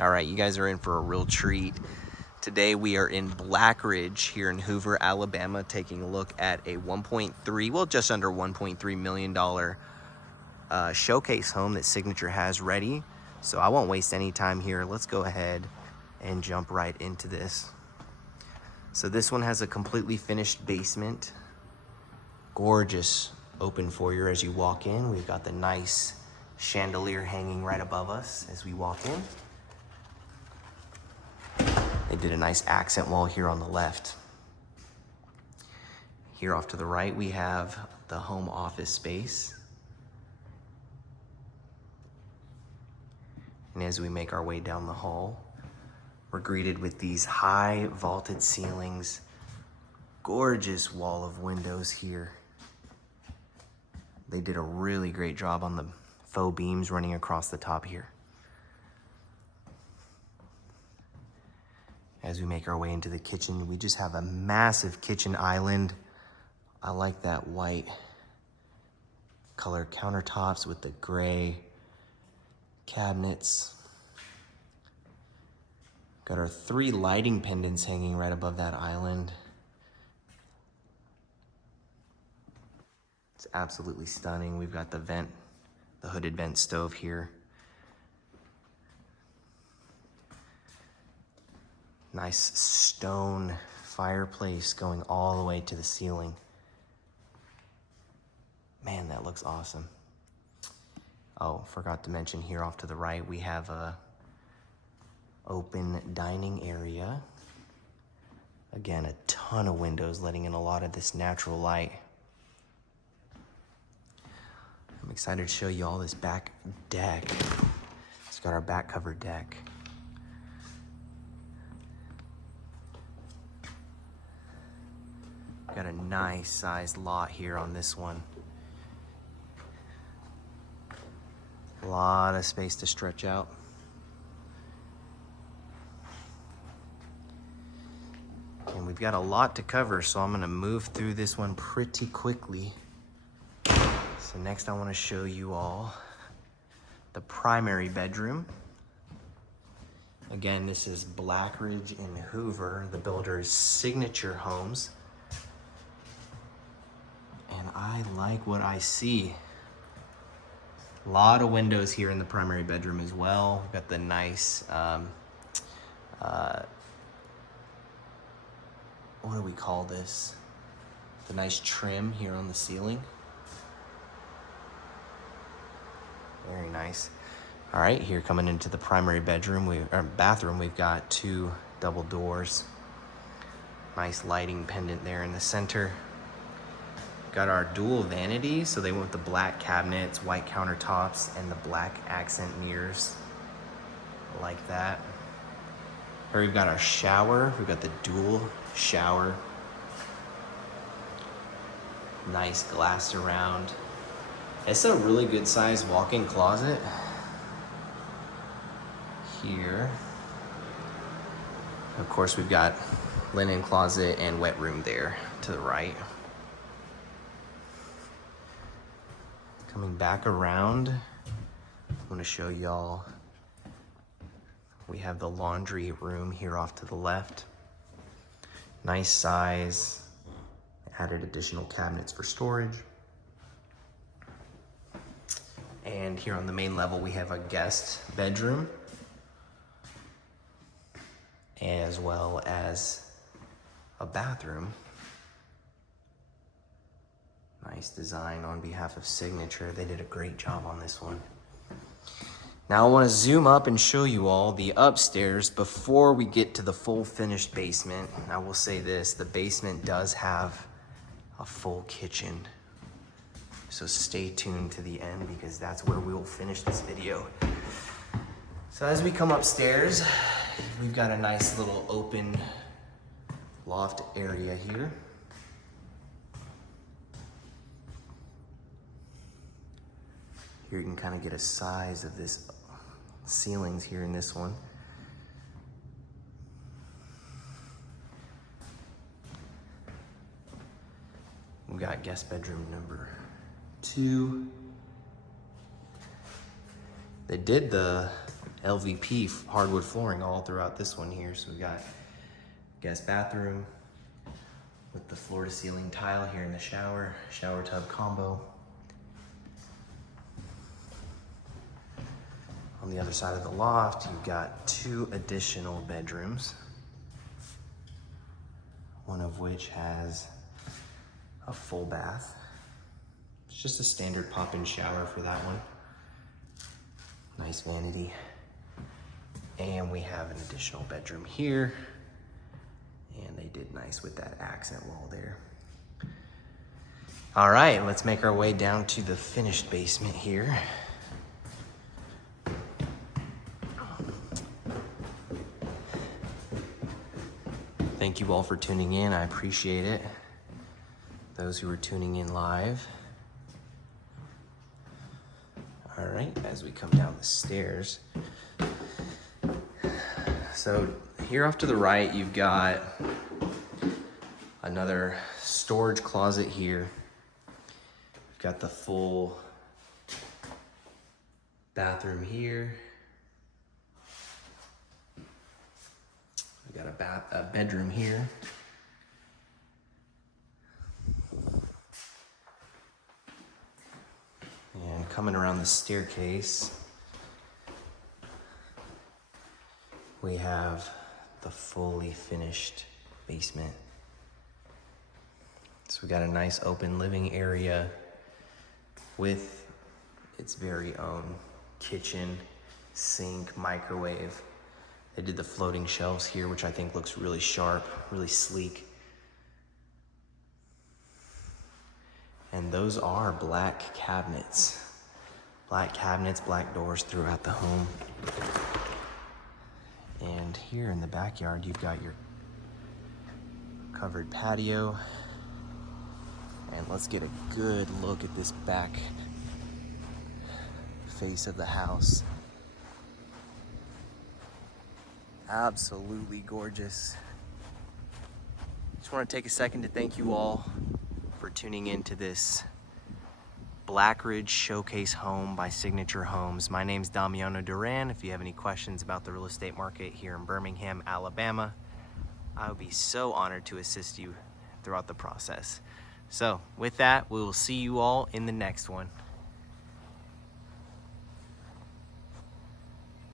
All right, you guys are in for a real treat. Today we are in Blackridge here in Hoover, Alabama, taking a look at a $1.3, well, just under $1.3 million showcase home that Signature has ready. So I won't waste any time here. Let's go ahead and jump right into this. So this one has a completely finished basement. Gorgeous open foyer as you walk in. We've got the nice chandelier hanging right above us as we walk in. They did a nice accent wall here on the left. Here off to the right, we have the home office space. And as we make our way down the hall, we're greeted with these high vaulted ceilings, gorgeous wall of windows here. They did a really great job on the faux beams running across the top here. As we make our way into the kitchen, we just have a massive kitchen island. I like that white color countertops with the gray cabinets. Got our 3 lighting pendants hanging right above that island. It's absolutely stunning. We've got the hooded vent stove here. Nice stone fireplace going all the way to the ceiling. Man, that looks awesome. Oh, forgot to mention here off to the right, we have a open dining area. Again, a ton of windows letting in a lot of this natural light. I'm excited to show you all this back deck. It's got our back covered deck. Got a nice sized lot here on this one. A lot of space to stretch out. And we've got a lot to cover, so I'm gonna move through this one pretty quickly. So next I wanna show you all the primary bedroom. Again, this is Blackridge in Hoover, the builder's Signature Homes. And I like what I see. A lot of windows here in the primary bedroom as well. We've got the nice, what do we call this? The nice trim here on the ceiling. Very nice. All right, here coming into the primary bedroom, bathroom, we've got 2 double doors. Nice lighting pendant there in the center. Got our dual vanities, so they went with the black cabinets, white countertops, and the black accent mirrors. Like that. Here we've got our shower. We've got the dual shower. Nice glass surround. It's a really good sized walk-in closet. Here. Of course, we've got linen closet and wet room there to the right. Coming back around, I'm gonna show y'all, we have the laundry room here off to the left. Nice size, added additional cabinets for storage. And here on the main level, we have a guest bedroom, as well as a bathroom. Nice design on behalf of Signature. They did a great job on this one. Now I want to zoom up and show you all the upstairs before we get to the full finished basement. I will say this, the basement does have a full kitchen. So stay tuned to the end because that's where we will finish this video. So as we come upstairs, we've got a nice little open loft area here. Here you can kind of get a size of this ceilings here in this one. We've got guest bedroom number 2. They did the LVP hardwood flooring all throughout this one here. So we got guest bathroom with the floor to ceiling tile here in the shower tub combo. On the other side of the loft, you've got 2 additional bedrooms, one of which has a full bath. It's just a standard pop-in shower for that one. Nice vanity. And we have an additional bedroom here. And they did nice with that accent wall there. All right, let's make our way down to the finished basement here. Thank you all for tuning in. I appreciate it. Those who are tuning in live. All right, as we come down the stairs. So here off to the right, you've got another storage closet here. You've got the full bathroom here. We've got a bedroom here. And coming around the staircase, we have the fully finished basement. So we got a nice open living area with its very own kitchen, sink, microwave. They did the floating shelves here, which I think looks really sharp, really sleek. And those are black cabinets. Black cabinets, black doors throughout the home. And here in the backyard, you've got your covered patio. And let's get a good look at this back face of the house. Absolutely gorgeous. Just want to take a second to thank you all for tuning in to this Blackridge Showcase Home by Signature Homes. My name's Damiano Duran. If you have any questions about the real estate market here in Birmingham, Alabama, I would be so honored to assist you throughout the process. So with that, we will see you all in the next one.